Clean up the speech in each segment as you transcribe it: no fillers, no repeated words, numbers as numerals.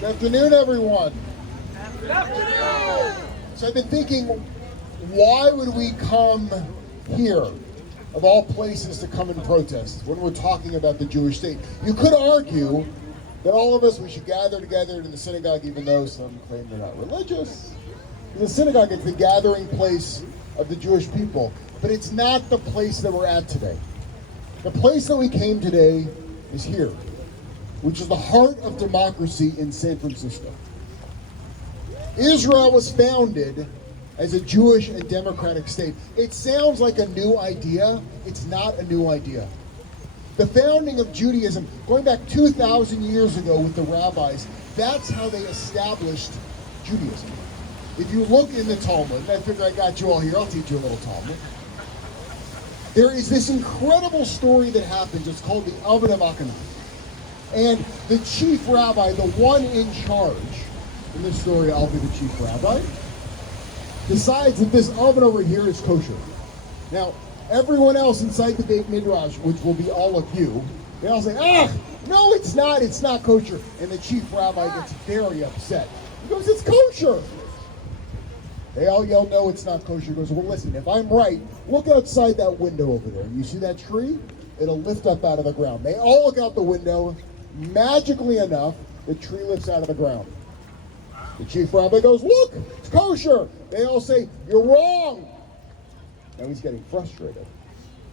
Good afternoon, everyone. Good afternoon. So I've been thinking, why would we come here, of all places, to come and protest when we're talking about the Jewish state? You could argue that all of us, we should gather together in the synagogue, even though some claim they're not religious. The synagogue is the gathering place of the Jewish people, but it's not the place that we're at today. The place that we came today is here, which is the heart of democracy in San Francisco. Israel was founded as a Jewish and democratic state. It sounds like a new idea. It's not a new idea. The founding of Judaism, going back 2,000 years ago with the rabbis, that's how they established Judaism. If you look in the Talmud, I figure I got you all here, I'll teach you a little Talmud. There is this incredible story that happens. It's called the Oven of Achanan. And the chief rabbi, the one in charge, in this story I'll be the chief rabbi, decides that this oven over here is kosher. Now, everyone else inside the Beit Midrash, which will be all of you, they all say, no, it's not kosher. And the chief rabbi gets very upset. He goes, it's kosher. They all yell, no, it's not kosher. He goes, well, listen, if I'm right, look outside that window over there. You see that tree? It'll lift up out of the ground. They all look out the window. Magically enough, the tree lifts out of the ground. The chief rabbi goes, look, it's kosher. They all say, you're wrong. Now he's getting frustrated.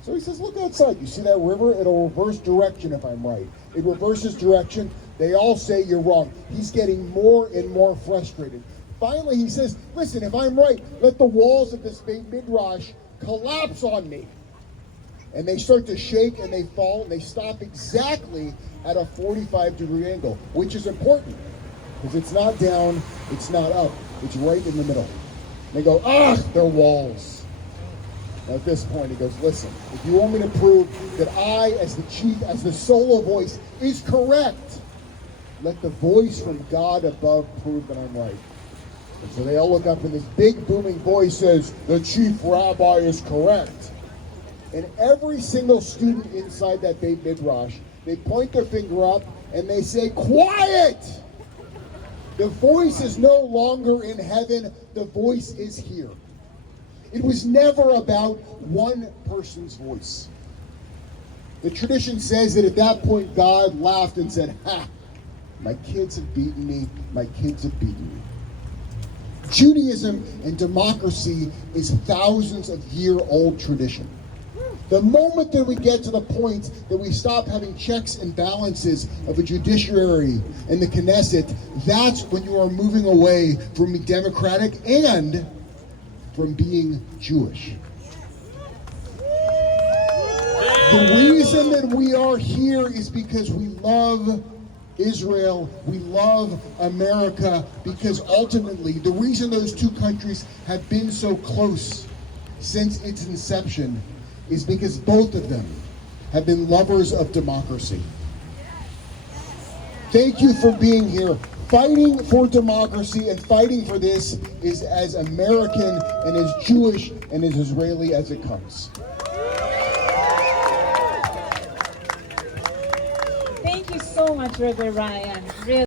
So he says, look outside. You see that river? It'll reverse direction if I'm right. It reverses direction. They all say you're wrong. He's getting more and more frustrated. Finally, he says, listen, if I'm right, let the walls of this Beit Midrash collapse on me. And they start to shake and they fall and they stop exactly at a 45-degree angle, which is important because it's not down, it's not up, it's right in the middle. And they go, they're walls. Now at this point he goes, listen, if you want me to prove that I, as the chief, as the solo voice, is correct, let the voice from God above prove that I'm right. And so they all look up and this big booming voice says, the chief rabbi is correct. And every single student inside that Beit Midrash, they point their finger up and they say, quiet! The voice is no longer in heaven, the voice is here. It was never about one person's voice. The tradition says that at that point God laughed and said, my kids have beaten me, my kids have beaten me. Judaism and democracy is thousands of year-old tradition. The moment that we get to the point that we stop having checks and balances of a judiciary and the Knesset, that's when you are moving away from being democratic and from being Jewish. The reason that we are here is because we love Israel, we love America, because ultimately the reason those two countries have been so close since its inception is because both of them have been lovers of democracy. Thank you for being here. Fighting for democracy and fighting for this is as American and as Jewish and as Israeli as it comes. Thank you so much, Rabbi Ryan. Really.